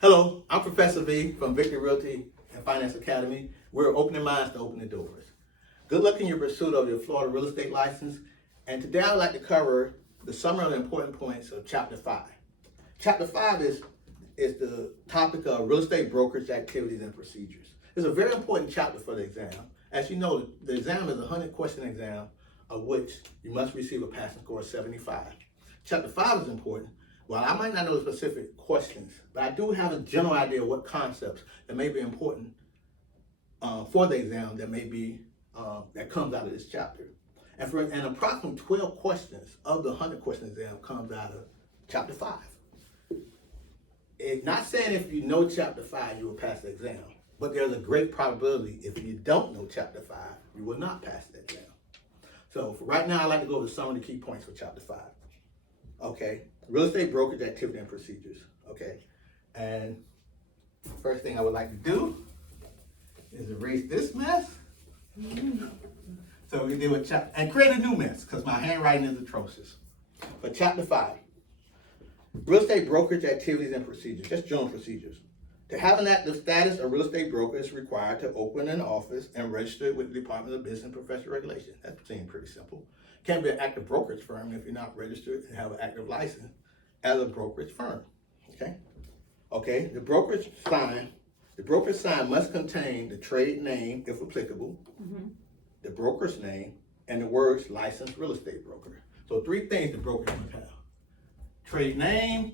Hello, I'm Professor V from Victory Realty and Finance Academy. We're opening minds to open the doors. Good luck in your pursuit of your Florida real estate license. And today I'd like to cover the summary of the important points of Chapter 5. Chapter 5 is the topic of real estate brokerage activities and procedures. It's a very important chapter for the exam. As you know, the exam is a 100-question exam of which you must receive a passing score of 75. Chapter 5 is important. Well, I might not know the specific questions, but I do have a general idea of what concepts that may be important for the exam that may be that comes out of this chapter. And approximately 12 questions of the 100-question exam comes out of Chapter 5. It's not saying if you know Chapter 5, you will pass the exam, but there's a great probability if you don't know Chapter 5, you will not pass the exam. So for right now, I'd like to go over some of the key points for Chapter 5. Okay, real estate brokerage activity and procedures. Okay, and first thing I would like to do is erase this mess. So we deal with and create a new mess because my handwriting is atrocious. But Chapter 5, real estate brokerage activities and procedures, just general procedures. To have an active status, a real estate broker is required to open an office and register with the Department of Business and Professional Regulation. That seems pretty simple. Can't be an active brokerage firm if you're not registered and have an active license as a brokerage firm. Okay. The brokerage sign must contain the trade name, if applicable, the broker's name, and the words licensed real estate broker. So 3 things the broker must have: trade name,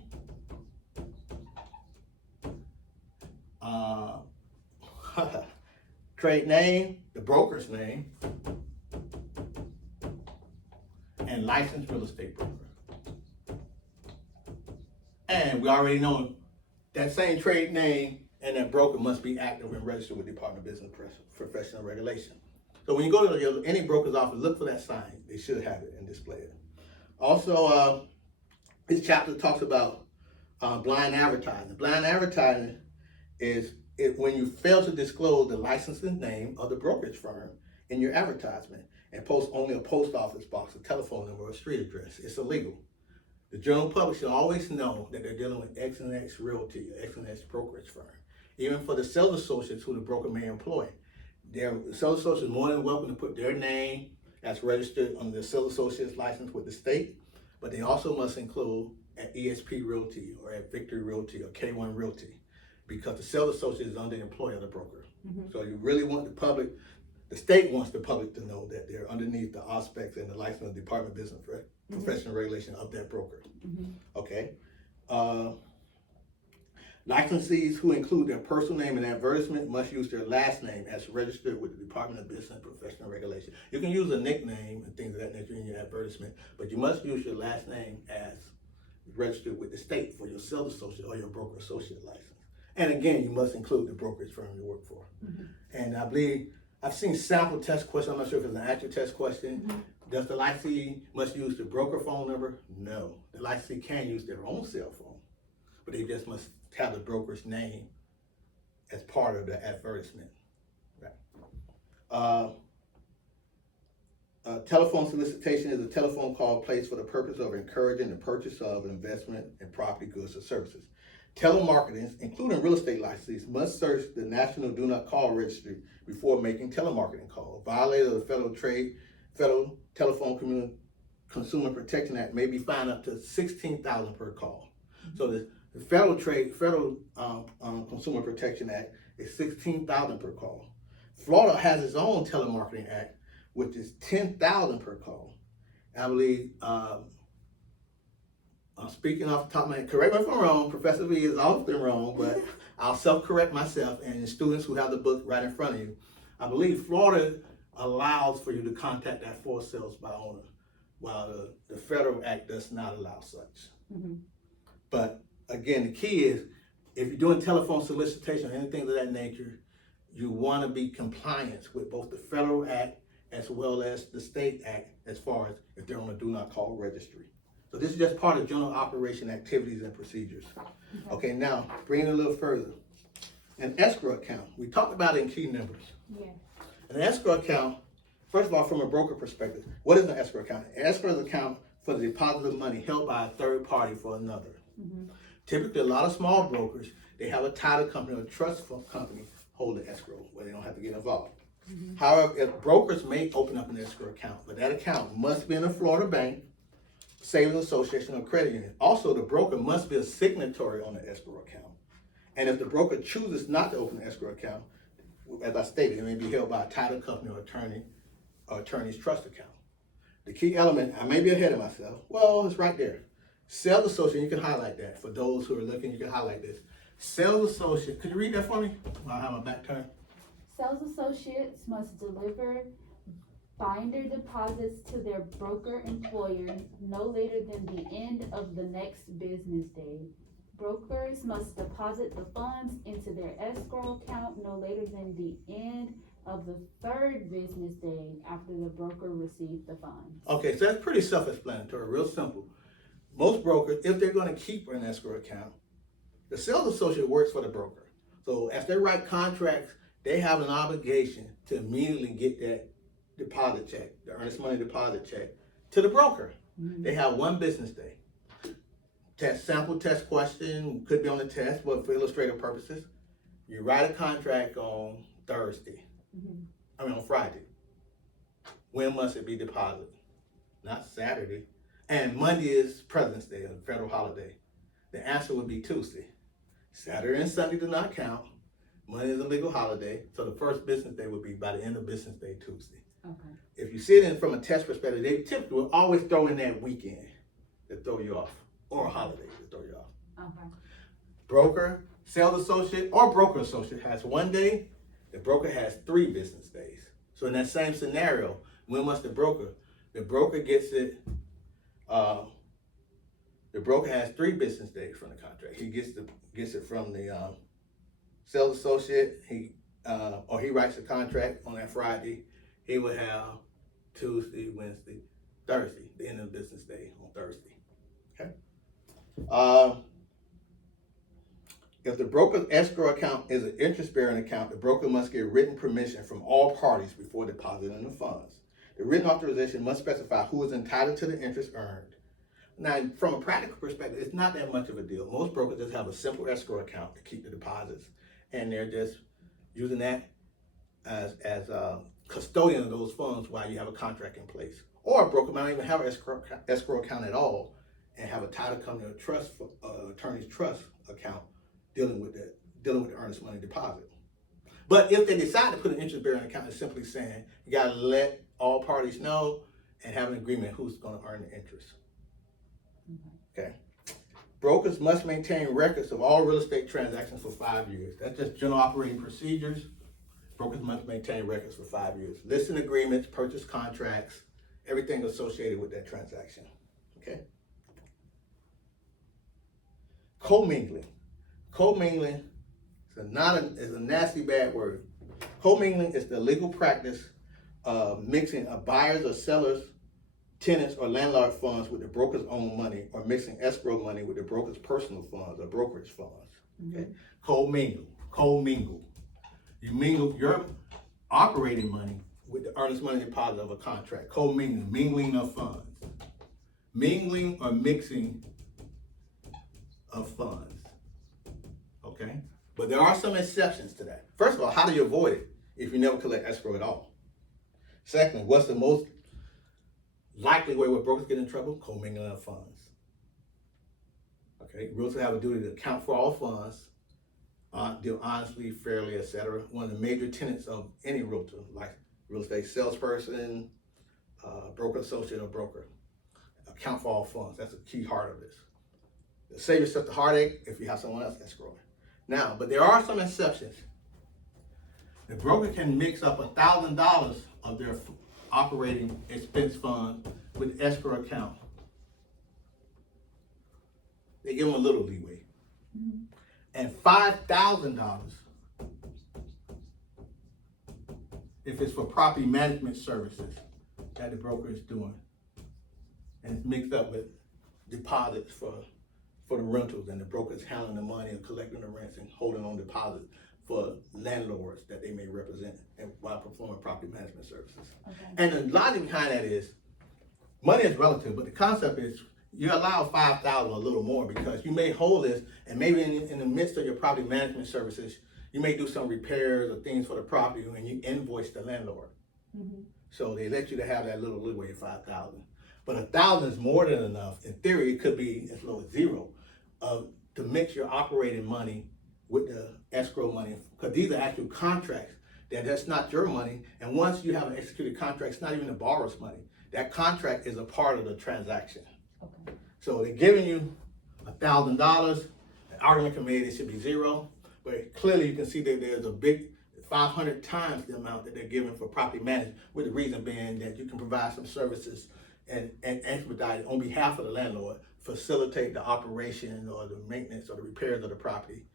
the broker's name, and licensed real estate broker. And we already know that same trade name and that broker must be active and registered with the Department of Business and Professional Regulation. So when you go to any broker's office, look for that sign. They should have it and display it. Also, this chapter talks about blind advertising. Blind advertising is when you fail to disclose the licensing name of the brokerage firm in your advertisement and post only a post office box, a telephone number, or a street address. It's illegal. The general public should always know that they're dealing with X and X Realty, or X and X brokerage firm. Even for the sales associates who the broker may employ, the sales associate is more than welcome to put their name as registered under the sales associate's license with the state, but they also must include at ESP Realty or at Victory Realty or K1 Realty, because the sales associate is under the employer of the broker. So you really want the state wants the public to know that they're underneath the auspices and the license of the Department of Business and Professional Regulation of that broker. Okay. Licensees who include their personal name in advertisement must use their last name as registered with the Department of Business and Professional Regulation. You can use a nickname and things of that nature in your advertisement, but you must use your last name as registered with the state for your sales associate or your broker associate license. And again, you must include the brokerage firm you work for. And I believe I've seen sample test questions. I'm not sure if it's an actual test question. Does the licensee must use the broker phone number? No. The licensee can use their own cell phone, but they just must have the broker's name as part of the advertisement. Right. Telephone solicitation is a telephone call placed for the purpose of encouraging the purchase of investment in property, goods, or services. Telemarketers, including real estate licensees, must search the National Do Not Call Registry before making telemarketing calls. Violators of the Federal Telephone Consumer Protection Act may be fined up to $16,000 per call. So the Federal Consumer Protection Act is $16,000 per call. Florida has its own telemarketing act, which is $10,000 per call. I believe. I'm speaking off the top of my head. Correct me if I'm wrong. Professor V is often wrong, but I'll self-correct myself. And the students who have the book right in front of you, I believe Florida allows for you to contact that for sales by owner, while the federal act does not allow such. But again, the key is if you're doing telephone solicitation or anything of that nature, you want to be compliant with both the federal act as well as the state act as far as if they're on a do not call registry. So this is just part of general operation activities and procedures. Okay, now bring it a little further. An escrow account. We talked about it in key numbers. An escrow account, first of all, from a broker perspective, what is an escrow account? An escrow is an account for the deposit of money held by a third party for another. Typically, a lot of small brokers, they have a title company or a trust company hold the escrow where they don't have to get involved. However, if brokers may open up an escrow account, but that account must be in a Florida bank, savings association, or credit union. Also, the broker must be a signatory on the escrow account. And if the broker chooses not to open an escrow account, as I stated, it may be held by a title company or attorney's trust account. The key element, I may be ahead of myself. Well, it's right there. Sales associate, you can highlight that. For those who are looking, you can highlight this. Sales associate, could you read that for me? While I have my back turned. Sales associates must deliver binder deposits to their broker employer no later than the end of the next business day. Brokers must deposit the funds into their escrow account no later than the end of the third business day after the broker received the funds. Okay, so that's pretty self-explanatory, real simple. Most brokers, if they're going to keep an escrow account, the sales associate works for the broker. So as they write contracts, they have an obligation to immediately get that deposit check, the earnest money deposit check, to the broker. They have 1 business day. Sample test question could be on the test, but for illustrative purposes, you write a contract on Thursday. On Friday. When must it be deposited? Not Saturday. And Monday is President's Day, a federal holiday. The answer would be Tuesday. Saturday and Sunday do not count. Monday is a legal holiday, so the first business day would be by the end of business day, Tuesday. Okay. If you see it in from a test perspective, they typically will always throw in that weekend to throw you off, or a holiday to throw you off. Okay. Broker, sales associate, or broker associate has 1 day. The broker has 3 business days. So in that same scenario, when must the broker? The broker gets it. The broker has 3 business days from the contract. He gets it from the sales associate. He writes the contract on that Friday. He will have Tuesday, Wednesday, Thursday, the end of the business day on Thursday. Okay. If the broker's escrow account is an interest-bearing account, the broker must get written permission from all parties before depositing the funds. The written authorization must specify who is entitled to the interest earned. Now, from a practical perspective, it's not that much of a deal. Most brokers just have a simple escrow account to keep the deposits, and they're just using that as a custodian of those funds while you have a contract in place. Or a broker might not even have an escrow account at all and have a title company or attorney's trust account dealing with the earnest money deposit. But if they decide to put an interest-bearing account, it's simply saying you got to let all parties know and have an agreement who's going to earn the interest. Okay. Brokers must maintain records of all real estate transactions for 5 years. That's just general operating procedures. Brokers must maintain records for 5 years. Listing agreements, purchase contracts, everything associated with that transaction. Okay. Commingling. Commingling is a nasty bad word. Commingling is the legal practice of mixing a buyer's or seller's, tenants, or landlord funds with the broker's own money, or mixing escrow money with the broker's personal funds or brokerage funds. Okay. Commingle. You mingle your operating money with the earnest money deposit of a contract. Commingling, mingling of funds. Mingling or mixing of funds. Okay? But there are some exceptions to that. First of all, how do you avoid it if you never collect escrow at all? Secondly, what's the most likely way where brokers get in trouble? Commingling of funds. Okay? Realtors have a duty to account for all funds, deal honestly, fairly, etc. One of the major tenets of any realtor, like real estate salesperson, broker associate, or broker, account for all funds. That's a key part of this. Save yourself the heartache if you have someone else escrowing. Now, but there are some exceptions. The broker can mix up $1,000 of their operating expense fund with the escrow account. They give them a little leeway. And $5,000 if it's for property management services that the broker is doing. And it's mixed up with deposits for the rentals, and the broker's handling the money and collecting the rents and holding on deposits for landlords that they may represent and while performing property management services. Okay. And the logic behind that is money is relative, but the concept is you allow 5,000 a little more because you may hold this, and maybe in the midst of your property management services, you may do some repairs or things for the property, and you invoice the landlord. Mm-hmm. So they let you to have that little leeway of 5,000. But 1,000 is more than enough. In theory, it could be as low as zero, to mix your operating money with the escrow money, because these are actual contracts. That's not your money. And once you have an executed contract, it's not even the borrower's money. That contract is a part of the transaction. Okay. So they're giving you $1,000. An argument can be made it should be zero, but clearly you can see that there's a big 500 times the amount that they're giving for property management, with the reason being that you can provide some services and expedite it on behalf of the landlord, facilitate the operation or the maintenance or the repairs of the property.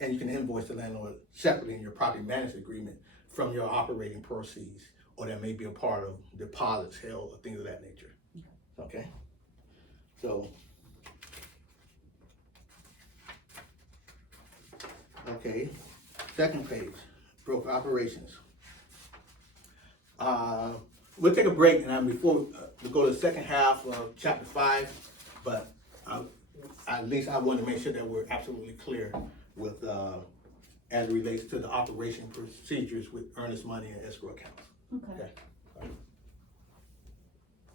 And you can invoice the landlord separately in your property management agreement from your operating proceeds, or that may be a part of deposits held or things of that nature. Okay? So, okay, second page, broker operations. We'll take a break, and before we go to the second half of chapter 5, but at least I want to make sure that we're absolutely clear with as it relates to the operation procedures with earnest money and escrow accounts. Okay. Okay.